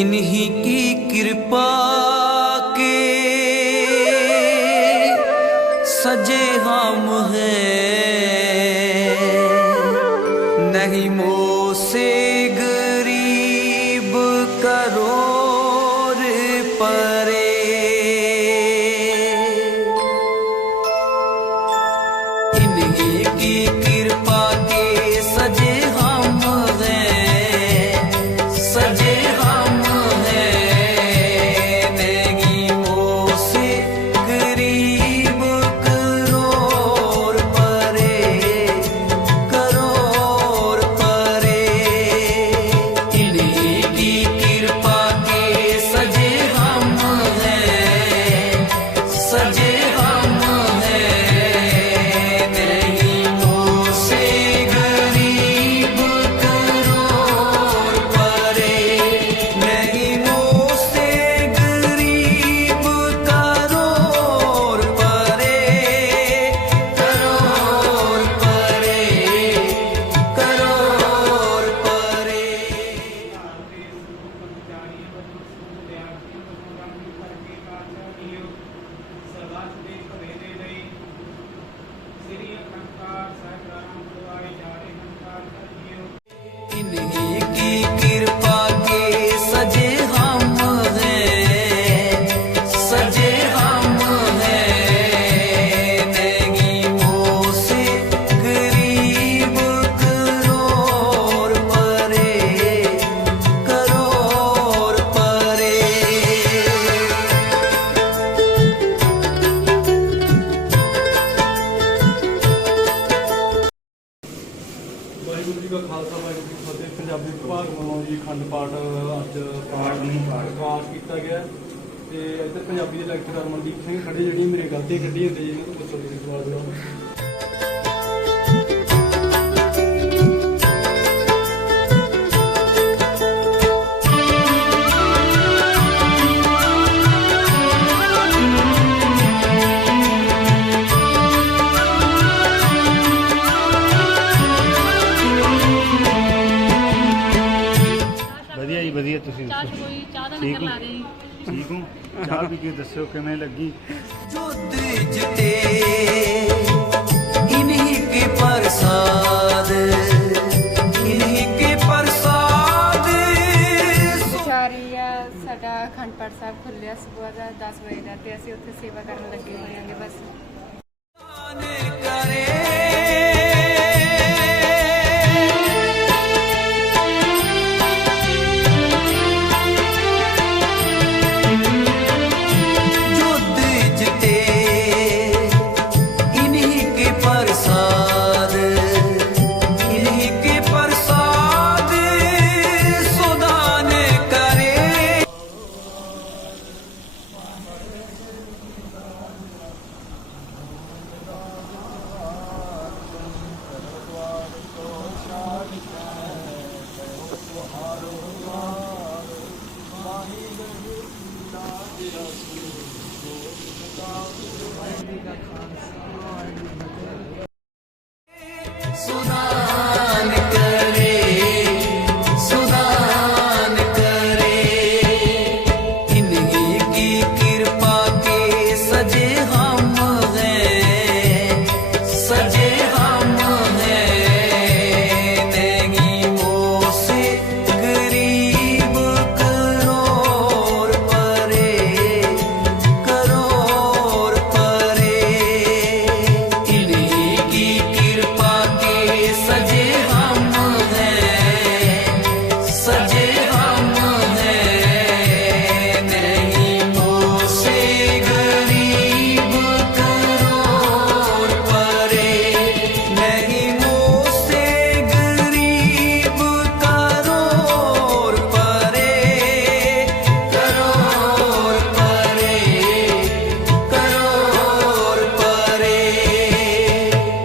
इन्हीं की कृपा के सजे हम हैं नहीं मोह से गरीब करोड़ परे इन्हीं की 一年一个。ਵੱਲੋਂ ਅਖੰਡ ਪਾਠ ਅੱਜ ਪਾਠ ਨੂੰ ਪਾਠ ਕੀਤਾ ਗਿਆ ਹੈ। ਤੇ ਇੱਥੇ ਪੰਜਾਬੀ ਦੇ ਲੈਕਚਰਰ ਮਨਦੀਪ ਸਿੰਘ ਖੜੇ, ਜਿਹੜੀ ਮੇਰੇ ਗਲਤੀ ਕੱਢੀ ਹੁੰਦੀ ਜੀ ਪੁੱਛੋ ਜੀ ਸਵਾਲ ਜਵਾਬ ਤੁਸੀਂ ਚਾਹ ਕੋਈ ਚਾਹ ਦਾ ਲੰਗਰ ਲਾ ਰਹੇ ਜੀ ਠੀਕ ਹੋ? ਚਾਹ ਪੀ ਕੇ ਦੱਸਿਓ ਕਿਵੇਂ ਲੱਗੀ? ਜੋਤ ਜਿਤੇ ਇਨਹੀ ਕੇ ਪ੍ਰਸਾਦ ਇਨਹੀ ਕੇ ਪ੍ਰਸਾਦ। ਸ਼ਾਰੀਆ ਸਾਡਾ ਖੰਡਪੜ ਸਾਹਿਬ ਖੁੱਲਿਆ ਸਵੇਰ ਦਾ 10 ਵਜੇ ਦਾ ਤੇ ਅਸੀਂ ਉੱਥੇ ਸੇਵਾ ਕਰਨ ਲੱਗੇ ਹੋਏ ਹਾਂ ਬਸ। ਕਰੇ।